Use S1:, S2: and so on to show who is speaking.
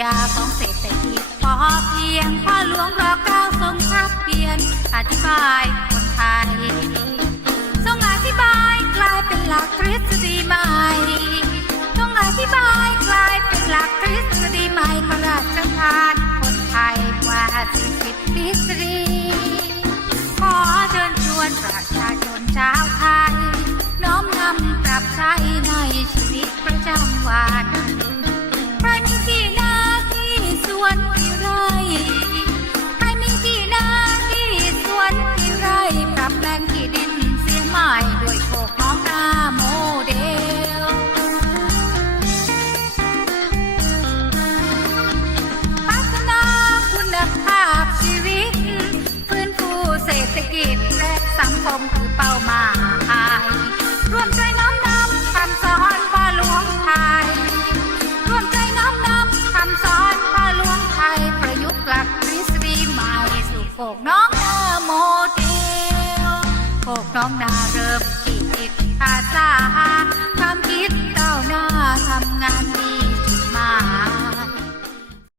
S1: ญาของเศรษฐกิจพอเพียงพ่อหลวงรอเก้าทรงทักเพียนอธิบายคนไทยทรงอธิบายกลายเป็นหลักทฤษฎีใหม่ทรงอธิบายกลายเป็นหลักทฤษฎีใหม่พระราชทานคนไทยกว่าสี่สิบทฤษฎีขอเชิญชวนประชาชนชาวไทยน้อมนำปรับใช้ในชีวิตประจำวัน ที่ไร่ใครมีที่นาที่สวนที่ไร่ปรับแปลงที่ดินเสียใหม่ด้วยโคกน้องนาโมเดล พัฒนาคุณภาพชีวิต ฟื้นฟูเศรษฐกิจและสังคมคือเป้า กน้องนาโมเดลโขกน้องนาเริ่มจิตอาสา